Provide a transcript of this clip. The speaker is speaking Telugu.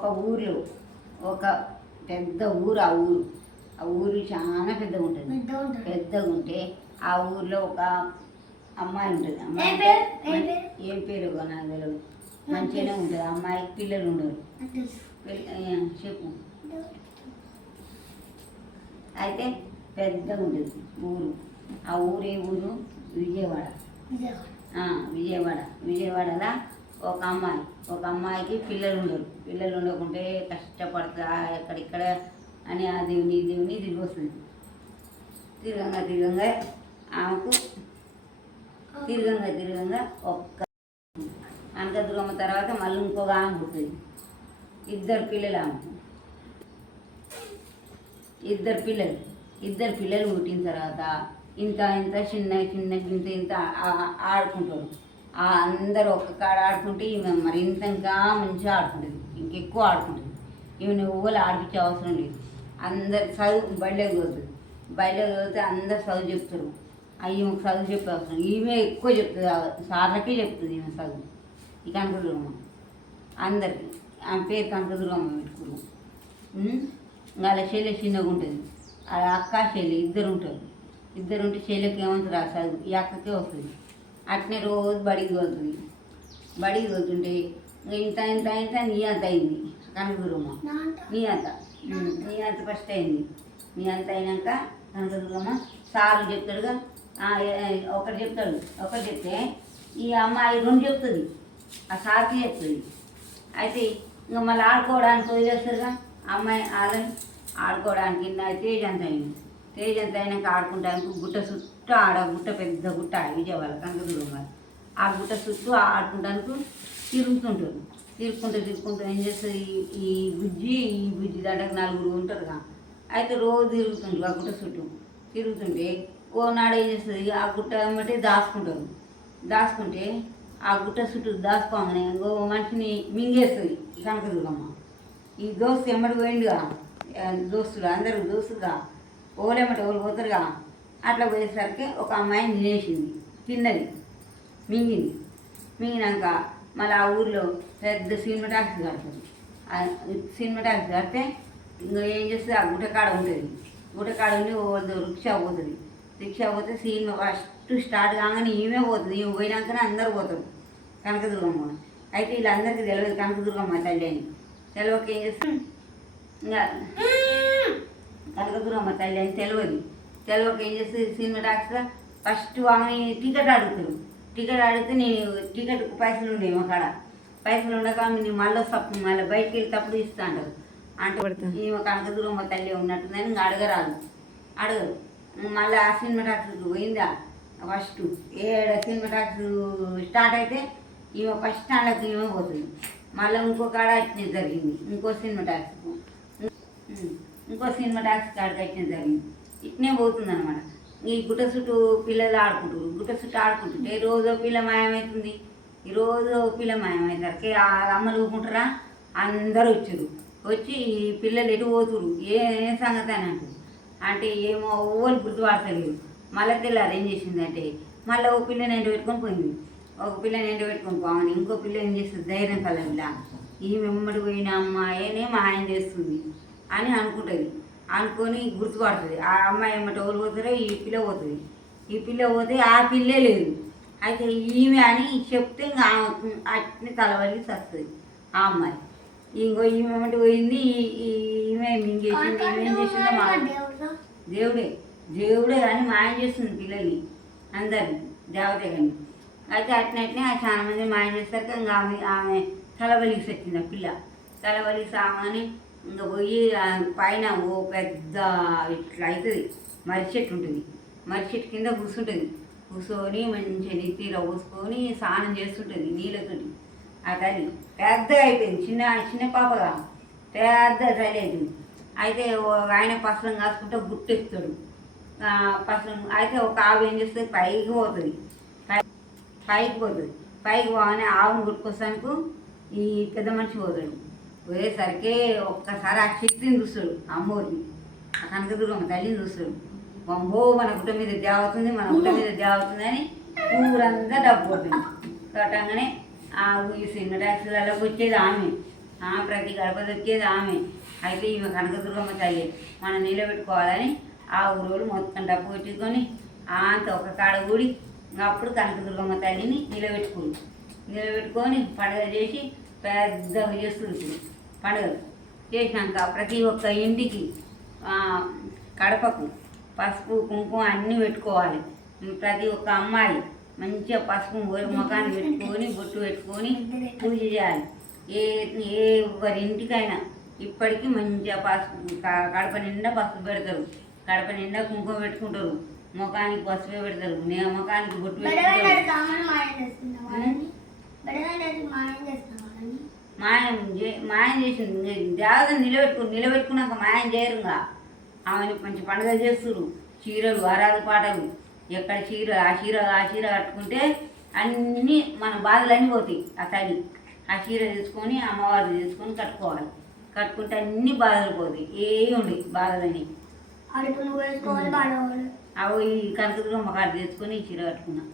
ఒక ఊరిలో ఒక పెద్ద ఊరు ఆ ఊరు. ఆ ఊరు చాలా పెద్దగా ఉంటుంది. పెద్ద ఉంటుంది పెద్దగా ఉంటే ఆ ఊర్లో ఒక అమ్మాయి ఉంటుంది. అమ్మాయి? ఏం పేరు? నాకు తెలియదు మంచిగానే ఉంటుంది. ఆ అమ్మాయికి పిల్లలు ఉండరు. చెప్పు. అయితే పెద్దగా ఉంటుంది ఊరు. ఆ ఊరే ఊరు? విజయవాడ. విజయవాడ. విజయవాడ. విజయవాడలో ఒక అమ్మాయి. ఒక అమ్మాయికి పిల్లలు ఉండరు. పిల్లలు ఉండకుంటే కష్టపడతా ఎక్కడిక్కడ అని ఆ దేవుని దేవుని తిరిగి వస్తుంది తిరగంగా తిరగంగా ఆమెకు తిరగంగా తిరగంగా ఒక్క అనకదుర్గమ్మ తర్వాత మళ్ళీ ఇంకొక ఆమె పుడుతుంది ఇద్దరు పిల్లలు ఆమెకు. ఇద్దరు పిల్లలు. ఇద్దరు పిల్లలు పుట్టిన తర్వాత ఇంత ఇంత చిన్న చిన్న ఇంత ఇంత ఆడుకుంటారు. అందరూ ఒక్క కాడ ఆడుకుంటే ఈమె మరి ఇంత ఇంకా మంచిగా ఆడుకుంటుంది. ఇంకెక్కువ ఆడుకుంటుంది. ఈమెను ఎవ్వరు ఆడిపించే అవసరం లేదు. అందరు చదువు బయటకు చదువుతుంది. బయటకు చదివితే అందరు చదువు చెప్తారు. అవి ఒక చదువు చెప్పే అవసరం ఈమె ఎక్కువ చెప్తుంది సార్లకే చెప్తుంది ఈమె చదువు. ఈ కనకదుర్గమ్మ అందరికి. ఆమె పేరు కనకదుర్గమ్మ పెట్టుకురు వాళ్ళ చెల్లె చిన్నగా ఉంటుంది. వాళ్ళ అక్క చెల్లి ఇద్దరు ఉంటారు. ఇద్దరు ఉంటే చెల్లెకి ఏమంటారు ఆ చదువు. ఈ అక్కకే వస్తుంది. అట్నే రోజు బడికి వెళ్తుంది బడికి ఇంకా ఇంత ఇంత ఇంత నీ అంత అయింది కనకదుర్గమ్మ. నా అంత నీ అంత ఫస్ట్ అయింది. నీ అంత అయినాక కనకదుర్గమ్మ సార్లు చెప్తాడుగా. ఒకటి చెప్తాడు. ఒకటి చెప్తే ఈ అమ్మాయి రెండు చెప్తుంది. ఆ సార్కి చెప్తుంది. అయితే ఇంకా మళ్ళీ ఆడుకోవడానికి వదిలేస్తారుగా అమ్మాయి వాళ్ళని. ఆడుకోవడానికి నా తేజ్ అంత అయింది. తేజ్ అంత అయినాక ఆడుకుంటానికి గుట్ట చుట్టూ ఆడ గుట్ట పెద్ద గుట్ట ఆడ విజయవాడ కనకదుర్గమ్మ ఆ గుట్ట చుట్టూ ఆడుకుంటానికి తిరుగుతుంటారు. తిరుక్కుంటూ తిరుక్కుంటూ ఏం చేస్తుంది ఈ- బుజ్జి ఈ బుజ్జి దాంట్లో నలుగురు ఉంటారుగా. అయితే రోజు తిరుగుతుంటారు ఆ గుట్ట చుట్టూ. తిరుగుతుంటే ఓ నాడు ఏం చేస్తుంది? ఆ గుట్ట బట్టి దాచుకుంటారు. దాచుకుంటే ఆ గుట్ట చుట్టూ దాచుకోగానే ఓ మనిషిని మింగేస్తుంది కనకదుర్గమ్మ. ఈ దోస్తు ఎమ్మడి పోయిండుగా. దోస్తులు అందరూ దోస్తులుగా. ఓలేమటి ఓలు పోతారుగా. అట్లా పోయేసరికి ఒక అమ్మాయిని తినేసింది తిన్నది. మింగింది. మింగినాక మళ్ళీ ఆ ఊర్లో పెద్ద సినిమా టాక్సీ కడుతుంది. సినిమా టాక్సీ కడితే ఇంకా ఏం చేస్తుంది? ఆ గుట్టకాడ ఉంటుంది. గుట్టకాడ ఉండి రిక్షా పోతుంది. రిక్షా పోతే సినిమా ఫస్ట్ స్టార్ట్ కాగానే ఈమె పోతుంది. ఈమె పోయినాకనే అందరు పోతారు. కనకదుర్గమ్మ అయితే వీళ్ళందరికీ తెలియదు కనకదుర్గమ్మ తల్లి అని. తెలియక ఏం చేస్తుంది? ఇంకా కనకదుర్గమ్మ తల్లి అని తెలియదు తెలియక ఏం చేస్తుంది సినిమా టాక్స్లో ఫస్ట్ ఆమె టికెట్ అడుగుతారు టికెట్ అడిగితే నేను టికెట్ పైసలు ఉండేవి మా కాడ. పైసలు ఉండక నేను మళ్ళీ తప్పు మళ్ళీ బయటికి వెళ్ళి తప్పుడు ఇస్తా అంటారు అంటే ఈమె కనకదుర్గమ్మ తల్లి ఉన్నట్టుందని ఇంకా అడగరాదు. అడగరు మళ్ళీ ఆ సినిమా టాక్స్కి పోయిందా? ఫస్ట్ ఏడ సినిమా టాక్స్ స్టార్ట్ అయితే ఈమె ఫస్ట్ స్టాండ్కి ఈమె పోతుంది. మళ్ళీ ఇంకో కాడ జరిగింది. ఇంకో సినిమా టాక్స్కు. ఇంకో సినిమా టాక్స్ కాడికి వచ్చిన జరిగింది. ఇట్నే పోతుంది అనమాట ఈ గుట్ట చుట్టూ పిల్లలు ఆడుకుంటారు గుట్ట చుట్టూ ఆడుకుంటుంటే రోజు పిల్ల మాయమవుతుంది ఈ రోజు పిల్ల మాయమయ్యేసరికి ఆ అమ్మలు ఊరుకుంటారా అందరూ వచ్చారు వచ్చి ఈ పిల్లలు ఎటు పోతురు ఏ సంగతి అని అంటారు అంటే ఏమో ఓళ్ళు గుర్తుపడతలేరు మళ్ళీ తెల్లారు ఏం చేసిందంటే మళ్ళీ ఒక పిల్లని ఎండ పెట్టుకొని పోయింది. ఒక పిల్లని ఎండ పెట్టుకొని పోవని ఇంకో పిల్ల ఏం చేస్తుంది? ధైర్యం కలగిలా ఈ వెంబడి పోయిన అమ్మాయినే మాయం చేస్తుంది అని అనుకుంటుంది. అనుకొని గుర్తుపడుతుంది. ఆ అమ్మాయి ఏమంటే ఎవరు పోతారో ఈ పిల్ల పోతుంది. ఈ పిల్ల పోతే ఆ పిల్లే లేదు. అయితే ఈమె అని చెప్తే ఇంకా అట్ని తలవలిసి వస్తుంది ఆ అమ్మాయి. ఇంకో ఈమె ఏమంటే పోయింది ఈమె మింగేసింది ఈమె ఏం చేసిందో మా దేవుడా? దేవుడే కానీ మాయం చేస్తుంది పిల్లల్ని అందరిని దేవతే కానీ అయితే అట్నట్నే ఆ చాలా మంది మాయం చేస్తారు. ఇంకా ఆమె ఆమె తలవలిసి వచ్చింది ఆ పిల్ల. తలవలిసి ఆమెని ఇంకా పోయి పైన ఓ పెద్ద ఇట్లా అవుతుంది మర్రి చెట్టు ఉంటుంది. మర్రి చెట్టు కింద కూర్చుంటుంది. కూర్చొని మంచిగా నెత్తిలో పోసుకొని స్నానం చేస్తుంటుంది నీళ్ళతోటి ఆ తల్లి పెద్దగా అయిపోయింది చిన్న చిన్న పాపగా. పెద్ద తల్లి అవుతుంది అయితే ఆయన పసలం కాసుకుంటే గుట్టెత్తాడు పసలం అయితే ఒక ఆవు ఏం చేస్తుంది? పైకి పోతుంది. పై- పైకి పోతుంది. పైకి పోగానే ఆవును గుట్టుకొస్తానికి ఈ పెద్ద మనిషి పోతాడు. పోయేసరికి ఒక్కసారి ఆ చిట్టిని చూస్తాడు అమ్మోరిని. ఆ కనకదుర్గమ్మ తల్లిని చూస్తాడు. అమ్మో మన గుట్ట మీద దేవతుంది మన గుట్ట మీద దేవతుంది అని ఊరంతా డబ్బు కొట్టింది. కొట్టంగానే ఆ ఈ సినిమా ట్యాక్సీలలోకి వచ్చేది ఆమె. ఆ ప్రతి గడపది వచ్చేది ఆమె. అయితే ఈమె కనకదుర్గమ్మ తల్లి మనం నిలబెట్టుకోవాలని ఆ ఊరోళ్ళు మొత్తం డబ్బు పెట్టుకొని అంత ఒక కాడ కూడి అప్పుడు కనకదుర్గమ్మ తల్లిని నిలబెట్టుకుంది. నిలబెట్టుకొని పడగ చేసి పెద్దగా చేస్తుంది పండుగలు చేసినాక ప్రతి ఒక్క ఇంటికి కడపకు పసుపు కుంకుమ అన్నీ పెట్టుకోవాలి. ప్రతి ఒక్క అమ్మాయి మంచిగా పసుపు ముఖాన్ని పెట్టుకొని బొట్టు పెట్టుకొని పూజ చేయాలి. ఏ ఏ ఎవరి ఇంటికైనా ఇప్పటికీ మంచిగా పసుపు కడప నిండా పసుపు పెడతారు. కడప నిండా కుంకుమ పెట్టుకుంటారు. ముఖానికి పసుపే పెడతారు. నే ముఖానికి బొట్టు కామన్ మాయం మాయం చేసింది. దేవత నిలబెట్టుకు నిలబెట్టుకున్నాక మాయం చేయరుగా ఆమెను మంచి పండుగలు చేస్తున్నారు చీరలు వరాలు పాటలు. ఎక్కడ చీర ఆ చీర ఆ చీర కట్టుకుంటే అన్నీ మన బాధలు అన్నీ పోతాయి. ఆ తల్లి ఆ చీర తీసుకొని అమ్మవారు తీసుకొని కట్టుకోవాలి. కట్టుకుంటే అన్ని బాధలు పోతాయి. ఏమి ఉండవు బాధలని అవి ఈ కనకదుర్గమ్మ కాడ తెచ్చుకొని ఈ చీర కట్టుకున్నా.